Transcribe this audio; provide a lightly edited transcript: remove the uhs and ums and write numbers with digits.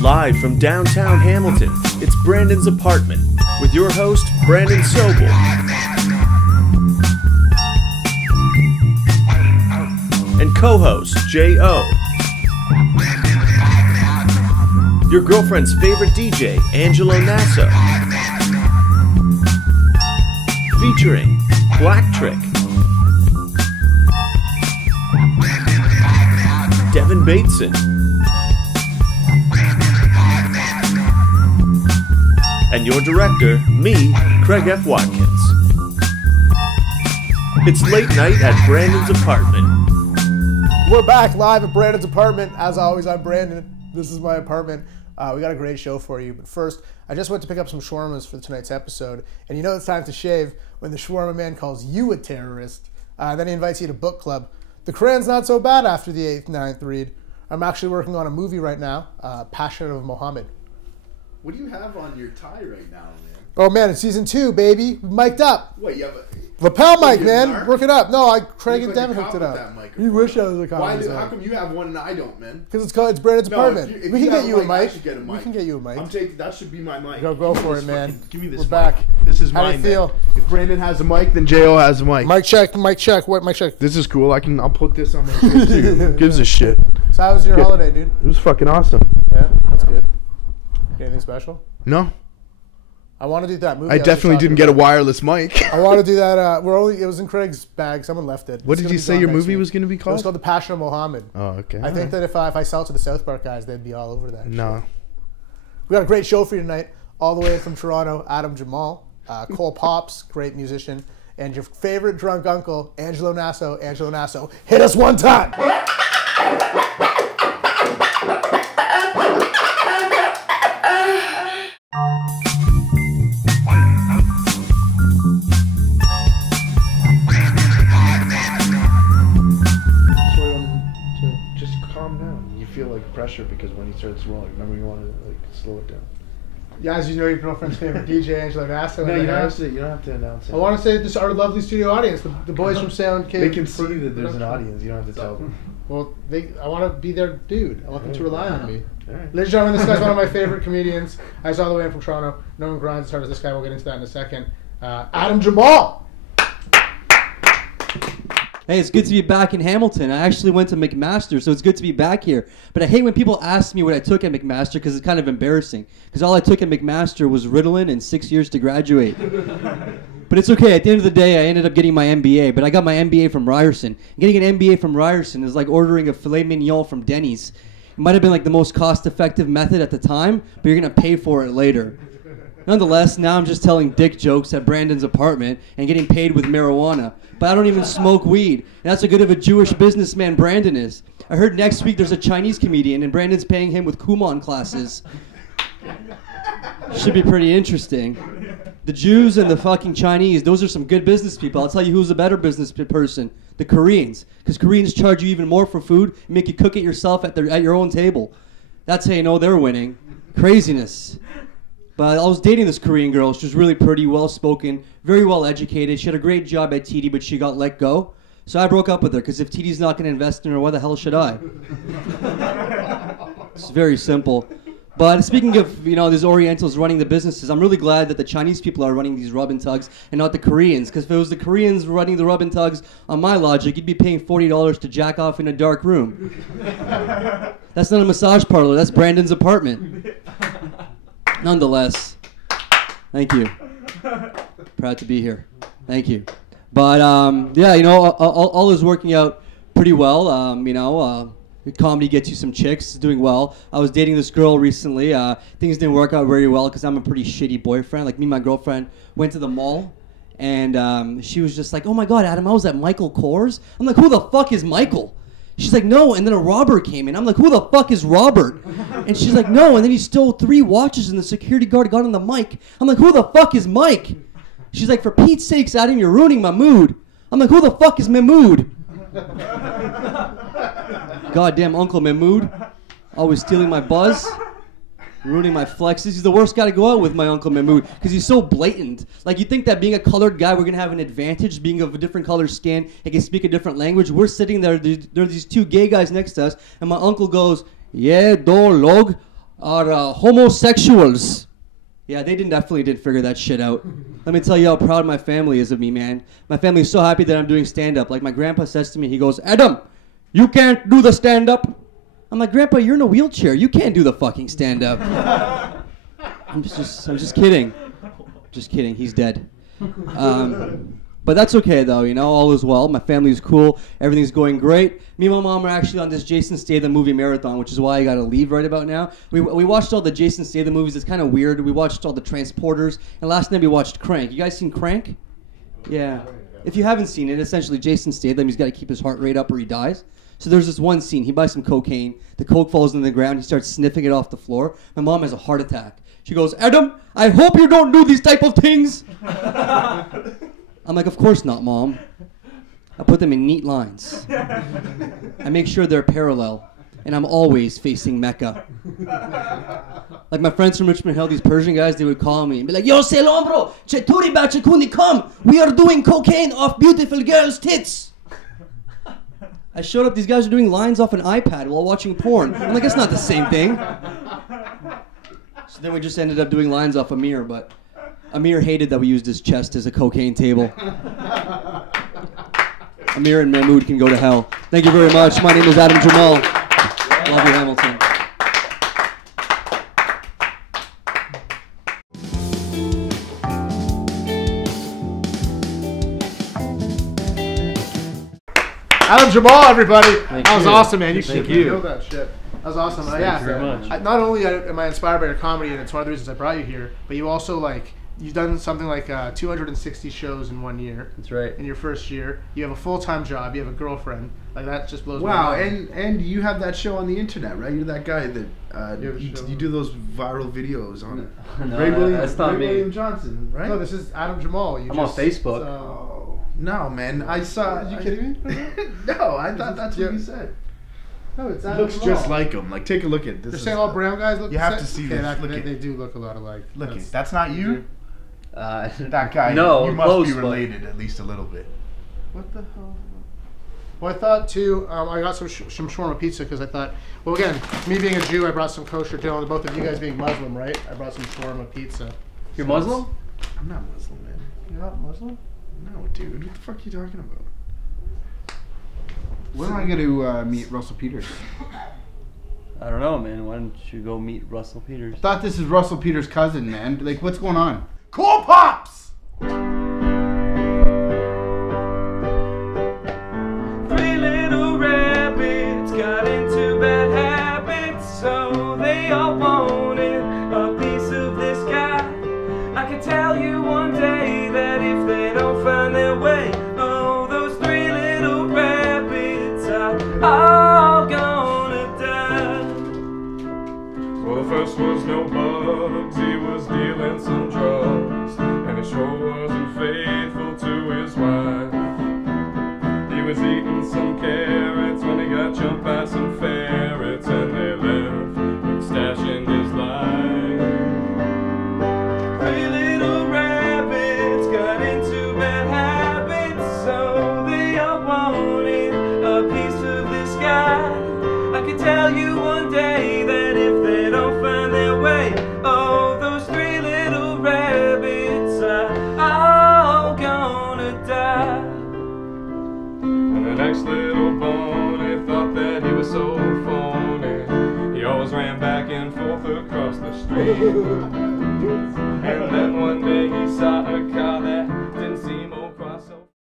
Live from downtown Hamilton, it's Brandon's Apartment with your host, Brandon Sobel. And co-host, J.O. Your girlfriend's favorite DJ, Angelo Nasso. Featuring Black Trick, Devin Bateson, and your director, me, Craig F. Watkins. It's late night at Brandon's Apartment. We're back live at Brandon's Apartment. As always, I'm Brandon. This is my apartment. We got a great show for you. But first, I just went to pick up some shawarmas for tonight's episode. And you know it's time to shave when the shawarma man calls you a terrorist. Then he invites you to book club. The Quran's not so bad after the 8th, 9th read. I'm actually working on a movie right now, Passion of Mohammad. What do you have on your tie right now, man? Oh man, it's season 2, baby. We mic'd up. What, you have a... Lapel mic, man. Narc? Work it up. No, Craig You and look like Devin a hooked it cop up. with that microphone. You wish I was a cop. Why how come you have one and I don't, man? Because it's Brandon's Apartment. If We can get you a I mic. should get a mic. We can get you a mic. That should be my mic. Go for it, man. Give me this We're mic. back. This is How mine. do you feel? Man. If Brandon has a mic, then J.O. has a mic. Mic check. What mic check? This is cool. I'll put this on my shit too. Who gives a shit? So how was your holiday, dude? It was fucking awesome. Yeah, that's good. Anything special? No. I want to do that movie. I definitely didn't get a wireless mic. I want to do that. It was in Craig's bag. Someone left it. What did you say your movie was going to be It was called? called The Passion of Mohammad. Oh, okay. I think that if I sell it to the South Park guys, they'd be all over that. No. Shit. We got a great show for you tonight. All the way from Toronto, Adam Jamal, Cole Pops, great musician, and your favorite drunk uncle, Angelo Nasso. Angelo Nasso, hit us one time. Feel like pressure because when he starts rolling, remember you want to like slow it down. Yeah, as you know, your girlfriend's favorite DJ, Angelo Nasso. No, you don't have to announce it. I want to say this is our lovely studio audience, the boys from Sound Cave. They can see that there's an audience. You don't have to tell them. Well, I want to be their dude. I want them to rely on me. All right. Ladies and gentlemen, this guy's one of my favorite comedians. I saw the way in from Toronto. No one grinds as hard as this guy. We'll get into that in a second. Adam Jamal. Hey, it's good to be back in Hamilton. I actually went to McMaster, so it's good to be back here. But I hate when people ask me what I took at McMaster because it's kind of embarrassing. Because all I took at McMaster was Ritalin and 6 years to graduate. But it's okay. At the end of the day, I ended up getting my MBA. But I got my MBA from Ryerson. Getting an MBA from Ryerson is like ordering a filet mignon from Denny's. It might have been like the most cost-effective method at the time, but you're going to pay for it later. Nonetheless, now I'm just telling dick jokes at Brandon's apartment and getting paid with marijuana. But I don't even smoke weed. And that's how good of a Jewish businessman Brandon is. I heard next week there's a Chinese comedian and Brandon's paying him with Kumon classes. Should be pretty interesting. The Jews and the fucking Chinese, those are some good business people. I'll tell you who's a better business person. The Koreans. Because Koreans charge you even more for food and make you cook it yourself at your own table. That's how you know they're winning. Craziness. But I was dating this Korean girl. She was really pretty, well-spoken, very well-educated. She had a great job at TD, but she got let go. So I broke up with her, because if TD's not going to invest in her, why the hell should I? It's very simple. But speaking of, these Orientals running the businesses, I'm really glad that the Chinese people are running these rub and tugs and not the Koreans. Because if it was the Koreans running the rub and tugs, on my logic, you'd be paying $40 to jack off in a dark room. That's not a massage parlor. That's Brandon's apartment. Nonetheless, thank you. Proud to be here. Thank you. But all is working out pretty well. Comedy gets you some chicks. It's doing well. I was dating this girl recently. Things didn't work out very well because I'm a pretty shitty boyfriend. Like me and my girlfriend went to the mall, and she was just like, "Oh my God, Adam, I was at Michael Kors." I'm like, "Who the fuck is Michael?" She's like, "No," and then a robber came in. I'm like, "Who the fuck is Robert?" And she's like, "No," and then he stole 3 watches and the security guard got on the mic. I'm like, "Who the fuck is Mike?" She's like, "For Pete's sakes, Adam, you're ruining my mood." I'm like, "Who the fuck is Mahmood?" Goddamn Uncle Mahmood. Always stealing my buzz. Ruining my flexes. He's the worst guy to go out with, my Uncle Mahmood, because he's so blatant. Like, you think that being a colored guy, we're going to have an advantage, being of a different color skin, and can speak a different language. We're sitting there are these 2 gay guys next to us, and my uncle goes, Yeah, do log are homosexuals. Yeah, they definitely didn't figure that shit out. Let me tell you how proud my family is of me, man. My family is so happy that I'm doing stand-up. Like, my grandpa says to me, he goes, Adam, you can't do the stand-up. I'm like, Grandpa, you're in a wheelchair. You can't do the fucking stand-up. I'm just kidding. Just kidding. He's dead. But that's okay, though, you know, all is well. My family's cool. Everything's going great. Me and my mom are actually on this Jason Statham movie marathon, which is why I got to leave right about now. We watched all the Jason Statham movies. It's kind of weird. We watched all the Transporters. And last night we watched Crank. You guys seen Crank? Yeah. If you haven't seen it, essentially Jason Statham, he's got to keep his heart rate up or he dies. So there's this one scene. He buys some cocaine. The coke falls on the ground. He starts sniffing it off the floor. My mom has a heart attack. She goes, Adam, I hope you don't do these type of things. I'm like, of course not, Mom. I put them in neat lines. I make sure they're parallel. And I'm always facing Mecca. Like my friends from Richmond Hill, these Persian guys, they would call me and be like, Yo, selam bro, cheturi bachikundi, come. We are doing cocaine off beautiful girls' tits. I showed up, these guys are doing lines off an iPad while watching porn. I'm like, it's not the same thing. So then we just ended up doing lines off Amir, but Amir hated that we used his chest as a cocaine table. Amir and Mahmood can go to hell. Thank you very much. My name is Adam Jamal. Love you, Hamilton. Adam Jamal, everybody. That was you. awesome, man. You Thank should you. know that shit. That was awesome. Thank you very much. Not only am I inspired by your comedy, and it's one of the reasons I brought you here, but you also you've done something like 260 shows in 1 year. That's right. In your first year, you have a full-time job. You have a girlfriend. Like that just blows my Wow, mind. and you have that show on the internet, right? You're that guy that you do those viral videos on it. No, Ray William, that's not Ray me. William Johnson, right? No, this is Adam Jamal. I'm on Facebook. Oh, no, man. I saw. Are you kidding me? No, I thought that's what you said. No, it's He Adam looks Jamal. just like him. Like, take a look at this. They're saying all brown guys look You the have same? to see Okay, this. Look at they do look a lot alike. Look it. That's not you. That guy. No, you must close, be but- related at least a little bit. What the hell? Well, I thought too. I got some shawarma pizza because I thought. Well, again, me being a Jew, I brought some kosher too. And both of you guys being Muslim, right? I brought some shawarma pizza. You're Muslim? I'm not Muslim, man. You're not Muslim? No, dude. What the fuck are you talking about? When am I going to meet Russell Peters? I don't know, man. Why don't you go meet Russell Peters? I thought this is Russell Peters' cousin, man. Like, what's going on? Cool Pops! Three little rabbits got into bad habits, so they all wanted a piece of this guy. I can tell you one day that if they don't find their way, oh, those three little rabbits are all gonna die. Well, the first was no bugs, he was dealing some drugs, and he sure wasn't faithful to his wife. He was eating some carrots when he got jumped by some ferrets, and they left him stashing his life. Three little rabbits got into bad habits, so they all wanted a piece of this guy. I can tell you one day that if they don't find their way, oh, those three little rabbits are all gonna die. And the next little bunny thought that he was so phony, he always ran back and forth across the street.